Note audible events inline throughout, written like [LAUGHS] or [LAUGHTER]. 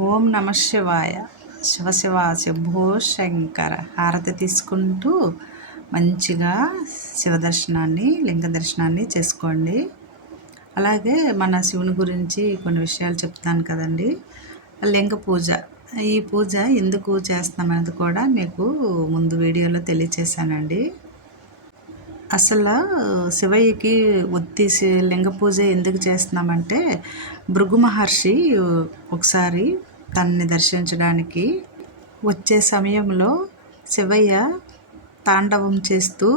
ఓం నమ శివాయ. శివశివ శంభో శంకర. హారతి తీసుకుంటూ మంచిగా శివ దర్శనాన్ని లింగ దర్శనాన్ని చేసుకోండి. అలాగే మన శివుని గురించి కొన్ని విషయాలు చెప్తాను కదండి. లింగ పూజ. ఈ పూజ ఎందుకు చేస్తామనేది కూడా మీకు ముందు వీడియోలో తెలియచేశానండి. అసలు శివయ్యకి ఒత్తి లింగ పూజ ఎందుకు చేస్తున్నామంటే భృగు మహర్షి ఒకసారి తనని దర్శించడానికి వచ్చే సమయంలో శివయ్య తాండవం చేస్తూ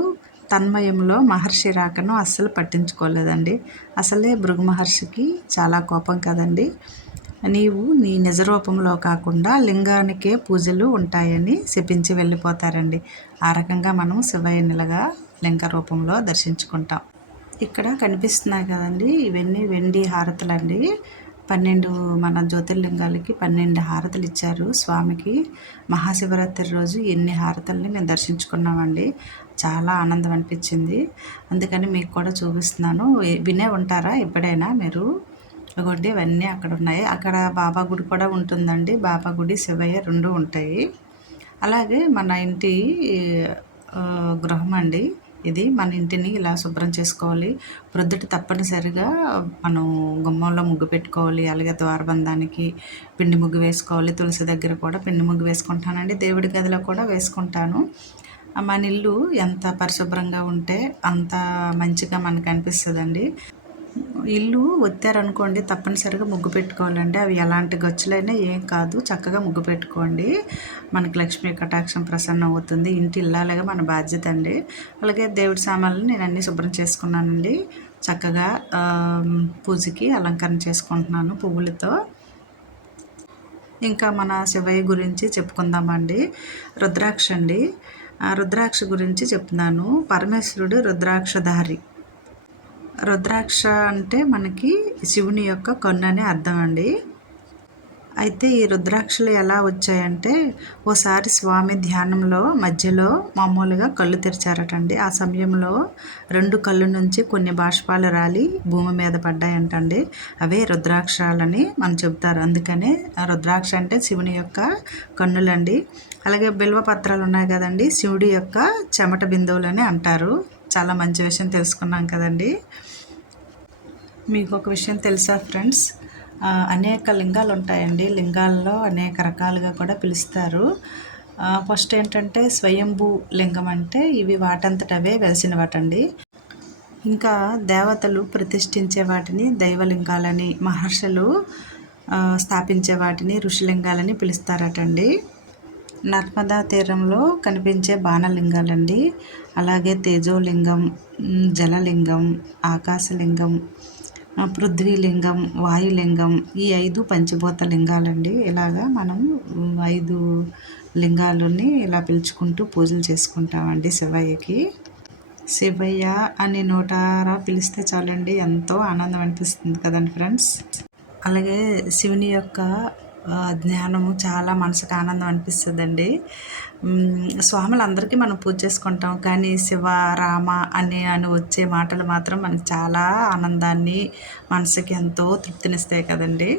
తన్మయంలో మహర్షి రాకను అస్సలు పట్టించుకోలేదండి. అసలే భృగు మహర్షికి చాలా కోపం కదండి. నీవు నీ నిజ రూపంలో కాకుండా లింగానికే పూజలు ఉంటాయని శపించి వెళ్ళిపోతారండి. ఆ రకంగా మనం శివయనులుగా లింగ రూపంలో దర్శించుకుంటాం. ఇక్కడ కనిపిస్తున్నాయి కదండి ఇవన్నీ వెండి హారతులండి. పన్నెండు మన జ్యోతిర్లింగాలకి పన్నెండు హారతులు ఇచ్చారు. స్వామికి మహాశివరాత్రి రోజు ఎన్ని హారతుల్ని మేము దర్శించుకున్నామండి. చాలా ఆనందం అనిపించింది. అందుకని మీకు కూడా చూపిస్తున్నాను. వినే ఉంటారా ఎప్పుడైనా మీరు? ఇదిగోండి ఇవన్నీ అక్కడ ఉన్నాయి. అక్కడ బాబా గుడి కూడా ఉంటుందండి. బాబా గుడి శివయ్య రెండు ఉంటాయి. అలాగే మన ఇంటి గృహం అండి ఇది. మన ఇంటిని ఇలా శుభ్రం చేసుకోవాలి. ప్రొద్దుట తప్పనిసరిగా మనం గుమ్మంలో ముగ్గు పెట్టుకోవాలి. అలాగే ద్వారబంధానికి పిండి ముగ్గు వేసుకోవాలి. తులసి దగ్గర కూడా పిండి ముగ్గు వేసుకుంటానండి. దేవుడి గదిలో కూడా వేసుకుంటాను. మన ఇల్లు ఎంత పరిశుభ్రంగా ఉంటే అంత మంచిగా మనకు అనిపిస్తుందండి. ఇల్లు వచ్చారనుకోండి తప్పనిసరిగా ముగ్గు పెట్టుకోవాలండి. అవి ఎలాంటి గచ్చులైనా ఏం కాదు. చక్కగా ముగ్గు పెట్టుకోండి. మనకి లక్ష్మీ కటాక్షం ప్రసన్నం అవుతుంది. ఇంటి ఇల్లాలగా మన బాధ్యత అండి. అలాగే దేవుడి సామాన్లు నేను అన్నీ శుభ్రం చేసుకున్నానండి. చక్కగా పూజకి అలంకరణ చేసుకుంటున్నాను పువ్వులతో. ఇంకా మన శివయ్య గురించి చెప్పుకుందామండి. రుద్రాక్ష అండి. రుద్రాక్ష గురించి చెప్తున్నాను. పరమేశ్వరుడు రుద్రాక్షధారి. రుద్రాక్ష అంటే మనకి శివుని యొక్క కొన్న అని అర్థం అండి. అయితే ఈ రుద్రాక్షలు ఎలా వచ్చాయంటే ఓసారి స్వామి ధ్యానంలో మధ్యలో మామూలుగా కళ్ళు తెరిచారటండి. ఆ సమయంలో రెండు కళ్ళు నుంచి కొన్ని బాష్పాలు రాలి భూమి మీద పడ్డాయంటండి. అవే రుద్రాక్షాలని మనం చెబుతారు. అందుకనే రుద్రాక్ష అంటే శివుని యొక్క కన్నులండి. అలాగే బిల్వ పత్రాలు ఉన్నాయి కదండి శివుడి యొక్క చెమట బిందువులని అంటారు. చాలా మంచి విషయం తెలుసుకున్నాం కదండి. మీకు ఒక విషయం తెలుసా ఫ్రెండ్స్? అనేక లింగాలు ఉంటాయండి. లింగాల్లో అనేక రకాలుగా కూడా పిలుస్తారు. ఫస్ట్ ఏంటంటే స్వయంభూ లింగం అంటే ఇవి వాటంతటవే వెలిసిన వాటండి ఇంకా దేవతలు ప్రతిష్ఠించే వాటిని దైవలింగాలని మహర్షులు స్థాపించే వాటిని ఋషిలింగాలని పిలుస్తారటండి. నర్మదా తీరంలో కనిపించే బాణలింగాలండి. అలాగే తేజోలింగం జలలింగం ఆకాశలింగం పృథ్వీలింగం వాయులింగం ఈ ఐదు పంచభూత లింగాలండి. ఇలాగా మనం ఐదు లింగాలని ఇలా పిలుచుకుంటూ పూజలు చేసుకుంటామండి శివయ్యకి. శివయ్య అని నోటారా పిలిస్తే చాలండి ఎంతో ఆనందం అనిపిస్తుంది కదండి ఫ్రెండ్స్. అలాగే శివుని యొక్క జ్ఞానము చాలా మనసుకు ఆనందం అనిపిస్తుందండి. స్వాములందరికీ మనం పూజ చేసుకుంటాం. కానీ శివ రామ అని అని వచ్చే మాటలు మాత్రం మనకు చాలా ఆనందాన్ని మనసుకి ఎంతో తృప్తినిస్తాయి కదండి.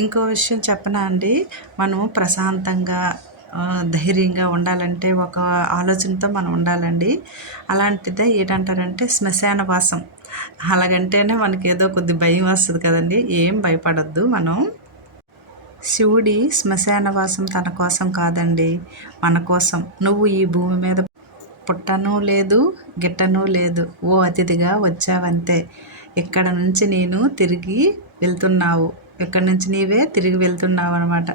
ఇంకో విషయం చెప్పనా అండి? మనం ప్రశాంతంగా ధైర్యంగా ఉండాలంటే ఒక ఆలోచనతో మనం ఉండాలండి. అలాంటిదే ఏంటంటారంటే శ్మశానవాసం అలాగంటేనే మనకి ఏదో కొద్ది భయం వస్తుంది కదండి. ఏం భయపడద్దు మనం. శివుడి శ్మశానవాసం తన కోసం కాదండి మన కోసం. నువ్వు ఈ భూమి మీద పుట్టను లేదు గిట్టను లేదు. ఓ అతిథిగా వచ్చావంతే. ఇక్కడ నుంచి నేను తిరిగి వెళ్తున్నావు. ఇక్కడి నుంచి నీవే తిరిగి వెళ్తున్నావు అనమాట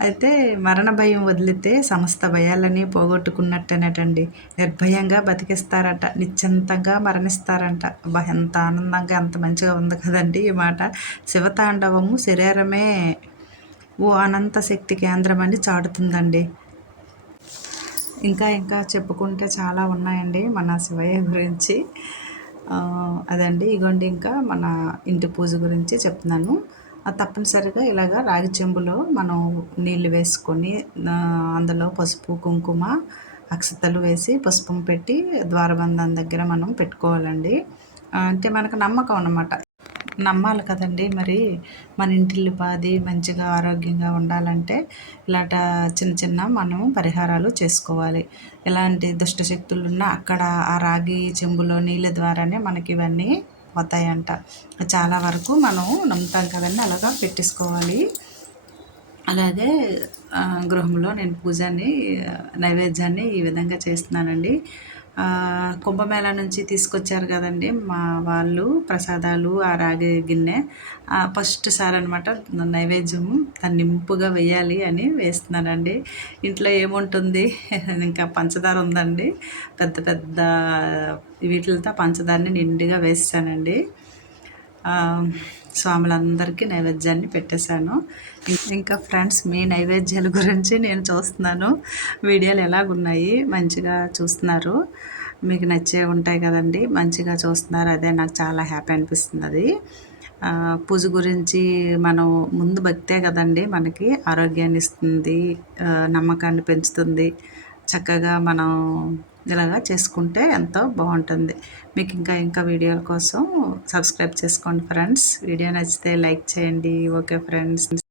అయితే మరణ భయం వదిలితే సమస్త భయాలని పోగొట్టుకున్నట్టేనటండి. నిర్భయంగా బతికిస్తారట నిశ్చింతంగా మరణిస్తారంట. ఎంత ఆనందంగా ఎంత మంచిగా ఉంది కదండి ఈ మాట. శివతాండవము శరీరమే ఓ అనంత శక్తి కేంద్రం అని చాటుతుందండి. ఇంకా ఇంకా చెప్పుకుంటే చాలా ఉన్నాయండి మన శివయ్య గురించి. అదండి. ఇగోండి ఇంకా మన ఇంటి పూజ గురించి చెప్తున్నాను. తప్పనిసరిగా ఇలాగ రాగి చెంబులో మనం నీళ్ళు వేసుకొని అందులో పసుపు కుంకుమ అక్షతలు వేసి పసుపం పెట్టి ద్వారబంధం దగ్గర మనం పెట్టుకోవాలండి. అంటే మనకు నమ్మకం అన్నమాట. నమ్మాలి కదండి. మరి మన ఇంటిల్లి పాది మంచిగా ఆరోగ్యంగా ఉండాలంటే ఇలాట చిన్న చిన్న మనం పరిహారాలు చేసుకోవాలి. ఎలాంటి దుష్ట శక్తులు ఉన్నా అక్కడ ఆ రాగి చెంబులో నీళ్ళ ద్వారానే మనకి ఇవన్నీ పోతాయంట. చాలా వరకు మనం నమ్ముతాం కదండి. అలాగా పెట్టేసుకోవాలి. అలాగే గృహంలో నేను పూజని నైవేద్యాన్ని ఈ విధంగా చేస్తున్నానండి. కుంభమేళా నుంచి తీసుకొచ్చారు కదండి మా వాళ్ళు ప్రసాదాలు ఆ రాగి గిన్నె. ఫస్ట్ సార్ అనమాట నైవేద్యం దాన్ని నింపుగా వేయాలి అని వేస్తున్నానండి ఇంట్లో ఏముంటుంది? [LAUGHS] ఇంకా పంచదార ఉందండి. పెద్ద పెద్ద వీటితో పంచదారని నిండుగా వేస్తానండి. స్వాములందరికీ నైవేద్యాన్ని పెట్టేశాను. ఇంకా ఫ్రెండ్స్ మీ నైవేద్యాల గురించి నేను చూస్తున్నాను. వీడియోలు ఎలాగున్నాయి? మంచిగా చూస్తున్నారు. మీకు నచ్చే ఉంటాయి కదండి. మంచిగా చూస్తున్నారు. అదే నాకు చాలా హ్యాపీ అనిపిస్తుంది పూజ గురించి మనం ముందు భక్తే కదండి మనకి ఆరోగ్యాన్ని ఇస్తుంది నమ్మకాన్ని పెంచుతుంది. చక్కగా మనం ఇలాగా చేసుకుంటే ఎంతో బాగుంటుంది. మీకు ఇంకా ఇంకా వీడియోల కోసం సబ్స్క్రైబ్ చేసుకోండి ఫ్రెండ్స్. వీడియో నచ్చితే లైక్ చేయండి. Okay friends.